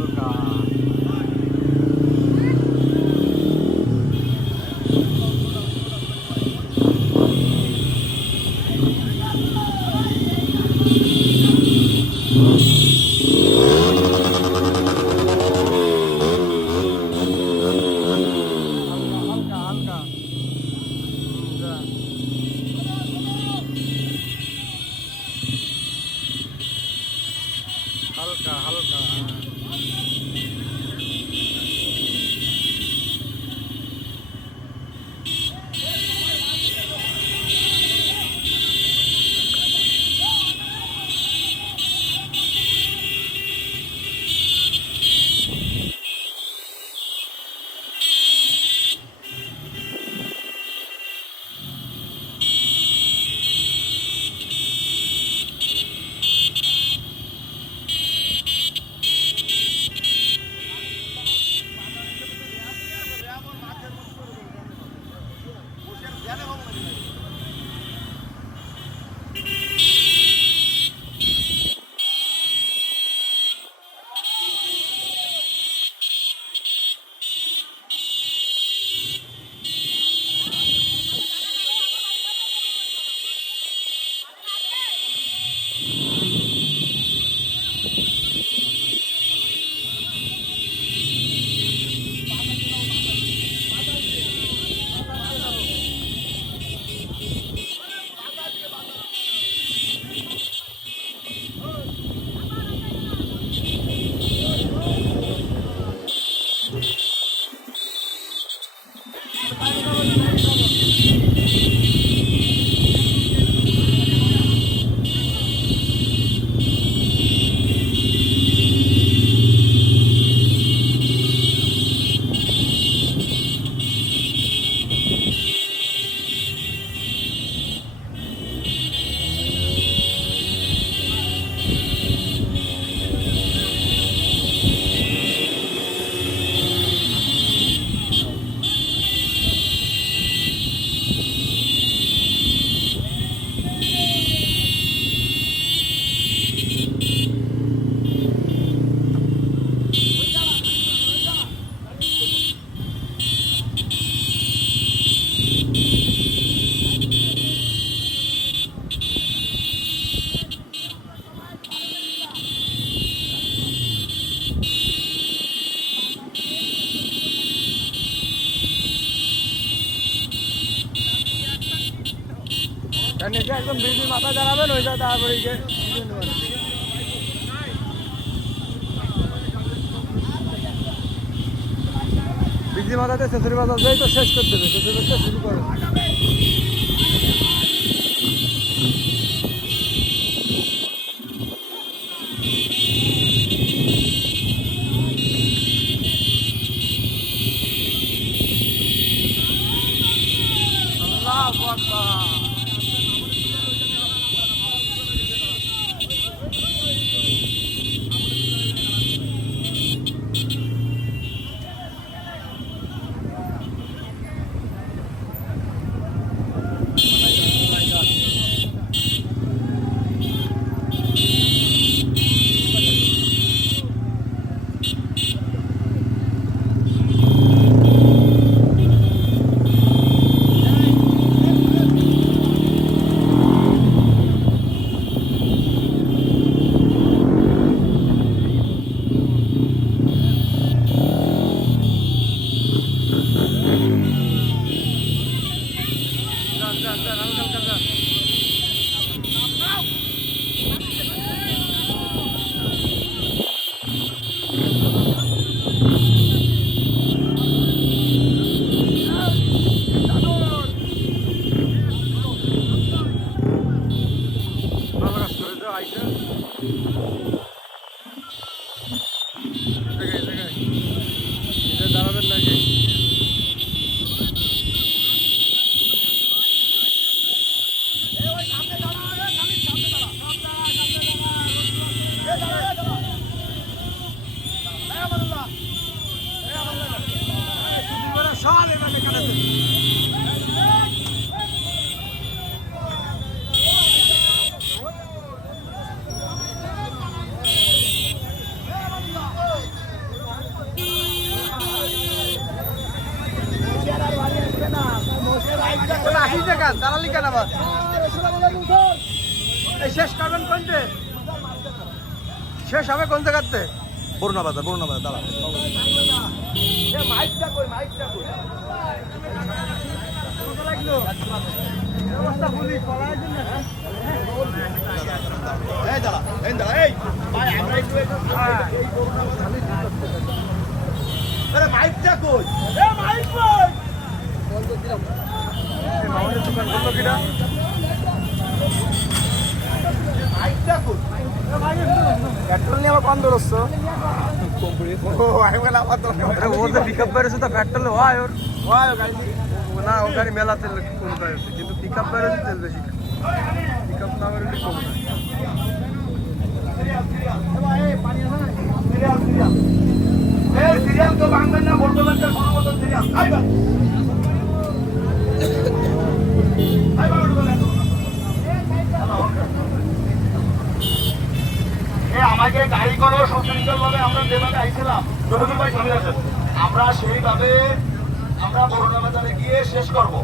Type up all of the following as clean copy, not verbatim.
হালকা হালকা হালকা নিচে একদম বিজি মাথা জ্বালাবেন ওইটা তারপরে বিজি মাথাতে শেষের বাজার যাই তো শেষ করতে দেবে শেষের বাজার শুরু করে আল্লাহু আকবার দাঁড়াবেন নাকি কেন দালালি কেন আবার এই শেষ করবেন কোনতে শেষ হবে কোন জায়গাতে বরুণা বাজার দাঁড়া মাইকটা কই অবস্থা পুলিশ পড়ার জন্য এই দাঁড়া এই ভাই আমরা একটু আরে মাইকটা কই মাইক কই বল তো দিলাম এই মাওনের দোকান করলো কিনা মাইকটা কই পেট্রোল নিয়ে আবার বন্ধ করছ ও আই বলে আবার তো আরে ও তো পিকআপ বেরেছে তো পেট্রোল হয় ওর গাড়ি না ও গাড়ি মেলা তেল কম আছে কিন্তু পিকআপ বেরেছে তেল বেশি পিকআপ না বেরোলে কম না সিরিয়াল তো ভাঙবেন না বর্তমান কোনো মতো সিরিয়াল আমাকে গাড়ি করো সুশৃঙ্খল ভাবে আমরা যেভাবে আইছিলাম আমরা সেইভাবে আমরা বরুণা বাজারে গিয়ে শেষ করব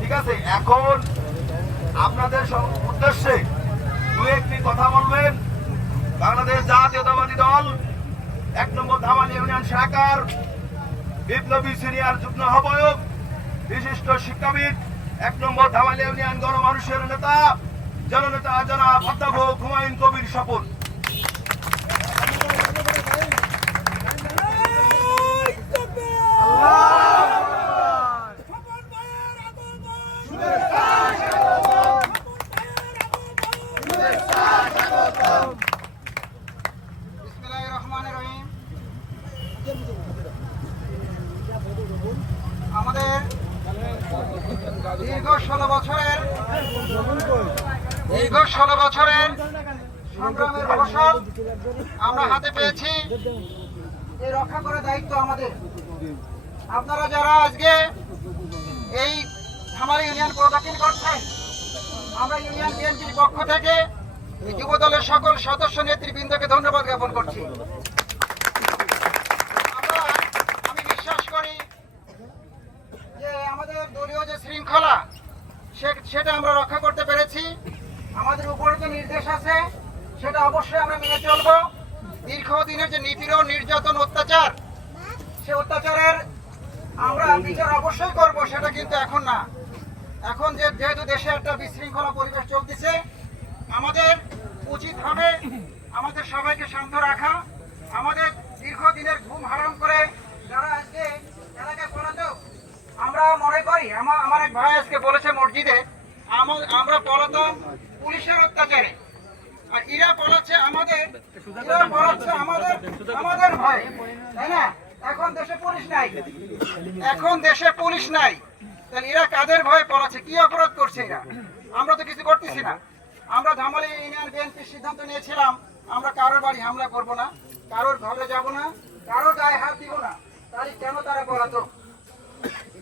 ঠিক আছে এখন আপনাদের উদ্দেশ্যে দু একটি কথা বলবেন বাংলাদেশ জাতীয়তাবাদী দল 1 নম্বর ধামালি ইউনিয়ন শাখার বিপ্লবী সিনিয়র যুগ্ম আহ্বায়ক বিশিষ্ট শিক্ষাবিদ 1 নম্বর ধামালি ইউনিয়ন গণমানুষের নেতা জননেতা জনাব অধ্যাপক হুমায়ুন কবির স্বপন আমাদের দীর্ঘ 16 বছরের সংগ্রামের ফসল আমরা হাতে পেয়েছি এই রক্ষা করার দায়িত্ব আমাদের আপনারা যারা আজকে এই ধামালি ইউনিয়ন প্রদক্ষিণ করছেন আমরা ইউনিয়ন বিএনপির পক্ষ থেকে যুব দলের সকল সদস্য নেতৃবৃন্দকে ধন্যবাদ জ্ঞাপন করছি আমি বিশ্বাস করি যে আমাদের দলীয় যে শৃঙ্খলা সেটা আমরা রক্ষা করতে পেরেছি আমাদের উপরে যে নির্দেশ আছে সেটা অবশ্যই আমরা মেনে চলবো দীর্ঘদিনের যে নিপীড়ন নির্যাতন অত্যাচার সে অত্যাচারের আমরা বিচার অবশ্যই করব সেটা কিন্তু এখন না এখন যেহেতু দেশে একটা বিশৃঙ্খলা পরিবেশ চলতেছে আমাদের উচিত হবে আমাদের সবাইকে শান্ত রাখা আমাদের দীর্ঘদিনের ঘুম হারাম করে যারা আজকে এলাকায় পলাতক আমরা মনে করি আমার এক ভাই আজকে বলেছে মসজিদে আমরা পলাতক পুলিশের অত্যাচারে আর এরা পলাচ্ছে আমাদের ভয় তাই না এখন দেশে পুলিশ নাই তাহলে এরা কাদের ভয়ে পলাচ্ছে কি অপরাধ করছে এরা আমরা তো কিছু করতেছি না আমরা ধামালি ইউনিয়ন বিএনপির সিদ্ধান্ত নিয়েছিলাম আমরা কারোর বাড়ি হামলা করব না কারোর ঘরে যাব না কারোর গায়ে হাত দিব না তাহলে কেন তারা পলাতক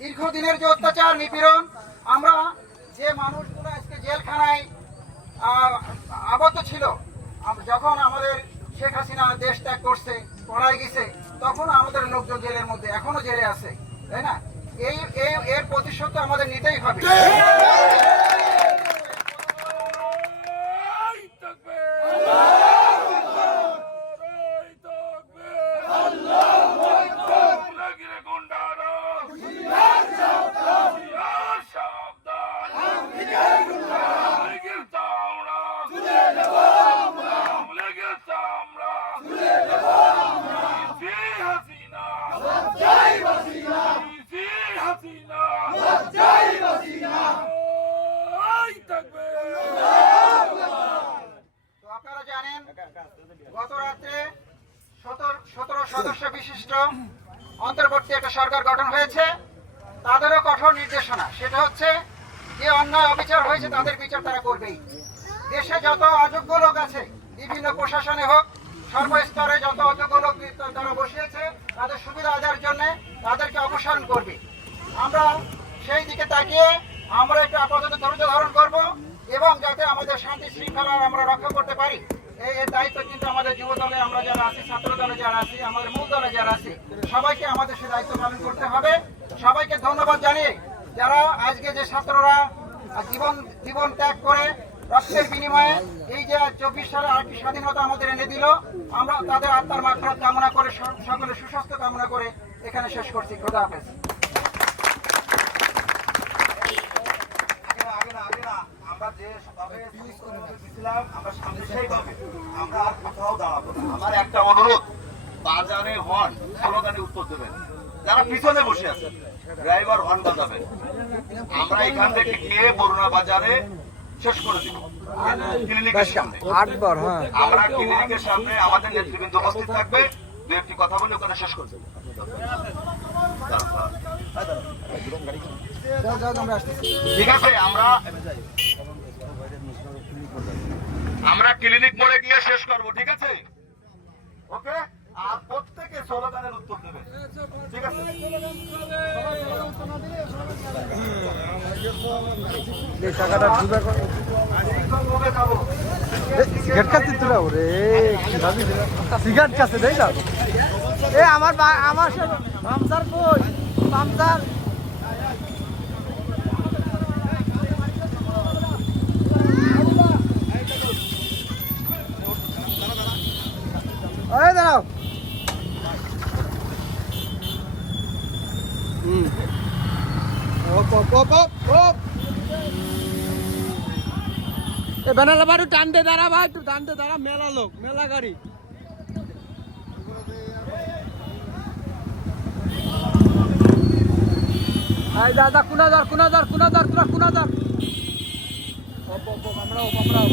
দীর্ঘদিনের যে অত্যাচার নিপীড়ন আমরা যে মানুষগুলো আজকে জেলখানায় আবদ্ধ ছিল যখন আমাদের শেখ হাসিনা দেশ ত্যাগ করছে পড়ায় গেছে তখন আমাদের লোকজন জেলের মধ্যে এখনো জেলে আছে তাই না এর প্রতিশোধ আমাদের নিতেই হবে গত রাত্রে 17 সদস্য বিশিষ্ট অন্তর্বর্তী একটা সরকার গঠন হয়েছে তাদেরও কঠোর নির্দেশনা সেটা হচ্ছে যে অন্যায় অবিচার হয়েছে তাদের বিচার তারা করবেই দেশে যত অযোগ্য লোক আছে বিভিন্ন প্রশাসনে হোক সর্বস্তরে যত অযোগ্য লোক তারা বসিয়েছে তাদের সুবিধা আদায়ের জন্য তাদেরকে অপসারণ করবে আমরা সেই দিকে তাকিয়ে আমরা একটু আপাতত ধৈর্য ধারণ করব এবং যাতে আমাদের শান্তি শৃঙ্খলা আমরা রক্ষা করতে পারি এই দায়িত্ব কিন্তু আমাদের যুব দলে আমরা যারা আছি ছাত্র দলে যারা আছি আমাদের মূল দলে যারা আছি সবাইকে আমাদের সেই দায়িত্ব পালন করতে হবে সবাইকে ধন্যবাদ জানিয়ে যারা আজকে যে ছাত্ররা জীবন জীবন ত্যাগ করে রক্তের বিনিময়ে এই যে 24 সালে আরেকটি স্বাধীনতা আমাদের এনে দিল, আমরা তাদের আত্মার মাগফিরাত কামনা করে সকলের সুস্বাস্থ্য কামনা করে এখানে শেষ করছি। খোদা হাফেজ। আমরা যেভাবে দিয়েছিলাম, আমরা সামনে সেইভাবে আমরা আর কোথাও দাঁড়াবো না। আমার একটা অনুরোধ, বাজারে হর্ন স্লোগানে উত্তর দেবেন। যারা পিছনে বসে আছেন ড্রাইভার হর্ন বাজাবেন। আমরা এখান থেকে গিয়ে বরুণা বাজারে শেষ করে দিব ক্লিনিকের সামনে। আমরা ক্লিনিকের সামনে আমাদের নেতৃবৃন্দ উপস্থিত থাকবে, দু একটি কথা বলে ওখানে শেষ করে দেবো। ঠিক আছে, আমরা ক্লিনিক মোড়ে গিয়ে শেষ করবো। ঠিক আছে, ওকে। আর প্রত্যেকে স্লোগানের উত্তর দেবে। ঠিক আছে, সিগারেট খাচ্ছি তোরা? ওরে সিগারেট খাচ্ছে তাই না? এ আমার পামসার কই? পামসার এই দাঁড়াও। বেনালা বাড়ি টান দে, দাঁড়া ভাই, একটু টান দে, দাঁড়া। মেলা লোক, মেলা গাড়ি। দাদা কুনাদার কুনাদার কুনাদার তোরা কুনাদার। আমরাও আমরাও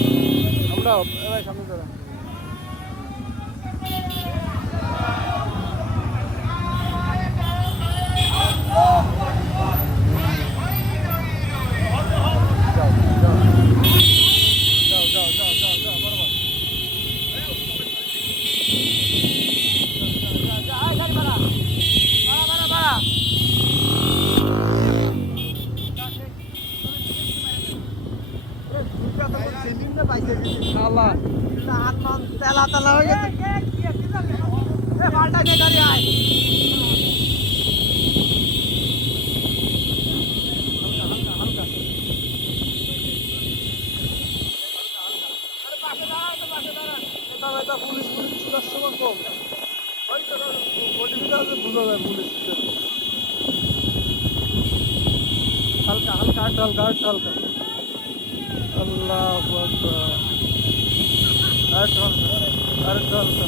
আমরাও সামনে দাঁড়া। তেলা তেলা হয়ে গেছে। পাল্টা কে গাড়ি আয়। পুলিশ পুলিশ সময় কম হালকা হালকা হালকা হালকা। আল্লাহু আকবার। আরেকটু হালকা।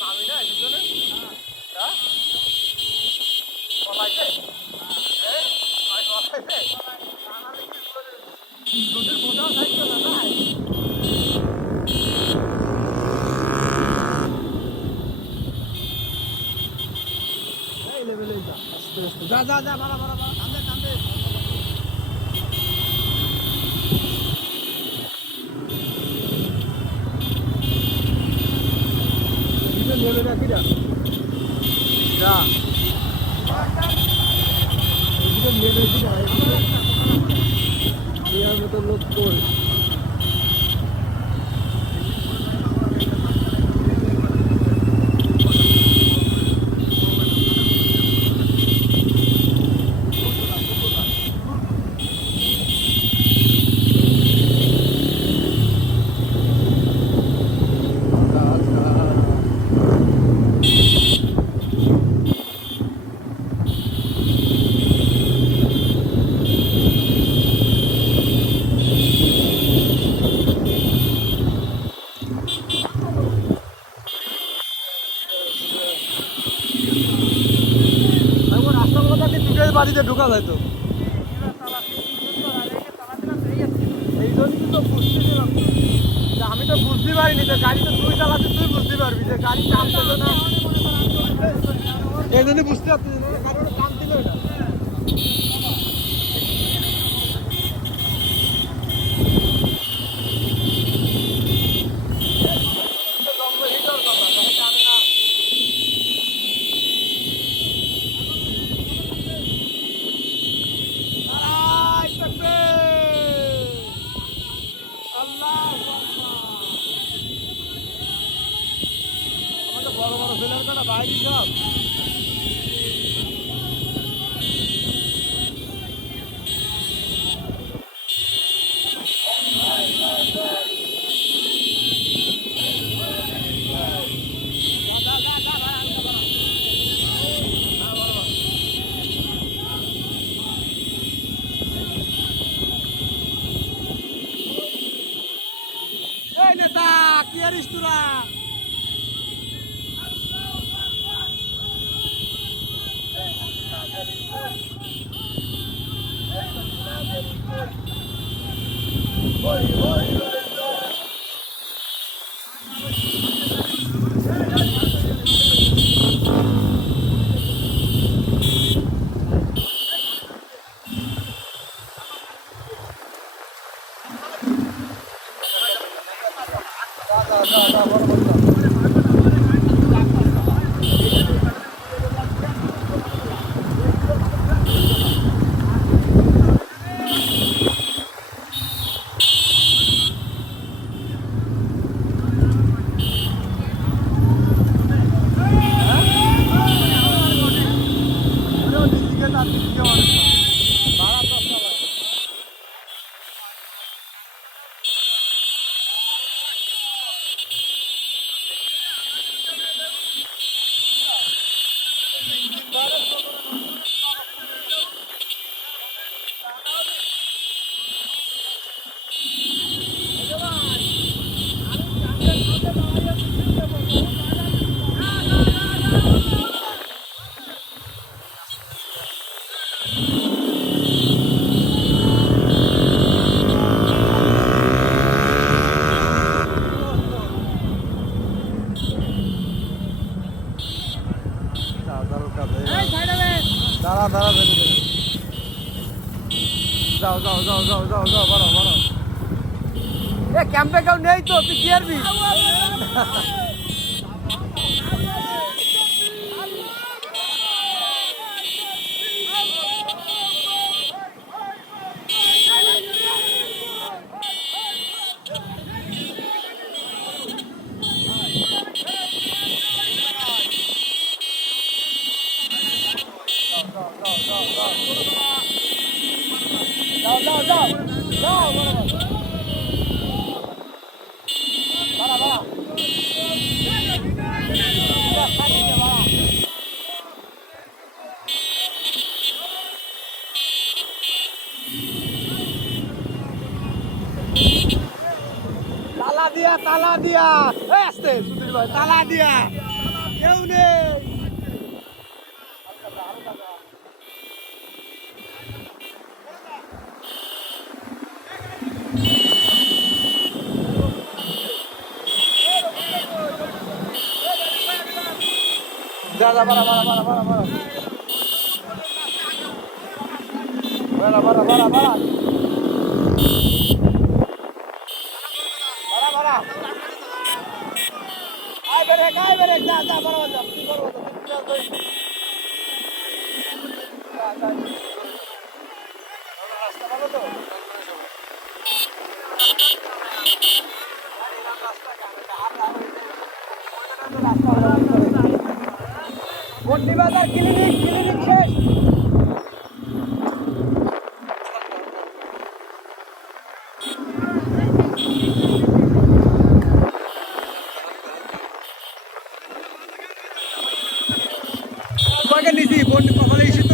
মামি না দুজনে দুধের মোটাও থাকতো না ভাই। যা যা যা বাড়া বাড়া বাড়া কান্দে কান্দে। নেমে রাখি যা যা নেমে মতো লোক কই। বাড়িতে ঢোকা যায় তো, এই জন্য তো বুঝতেছিলাম। আমি তো বুঝতে পারিনি যে গাড়ি তো তুই চালাতে, তুই বুঝতে পারবি যে গাড়ি চালতে না, এই জন্য বুঝতে পারছি গাড়িটা কাম দিল এটা। দিকে তার দিকে মানুষ ভাড়া 10 টাকা দাঁড়া দাঁড়া বেরিয়ে যাবে যাও যাও যাও যাও যাও যাও বাড়াও বাড়াও এ ক্যাম্পে কেউ নেই তো তুই কি আরবি যাও যাও যাও যাও বাড়া বাড়া তালা দিয়া এই আসতে সুধীর ভাই তালা দিয়া কেউ নেই যা যা বাড়া বাড়া বাড়া বাড়া বাড়া বাড়া বাড়া বাড়া বাড়া বাড়া বাড়া আয় বেরে যা যা বাড়া যা কি করব তো যা যা রাস্তা ভালো তো বন্ডি বাজার ক্লিনিক শেষ কয়টা নিছি বন্ডি কপালে এসে তো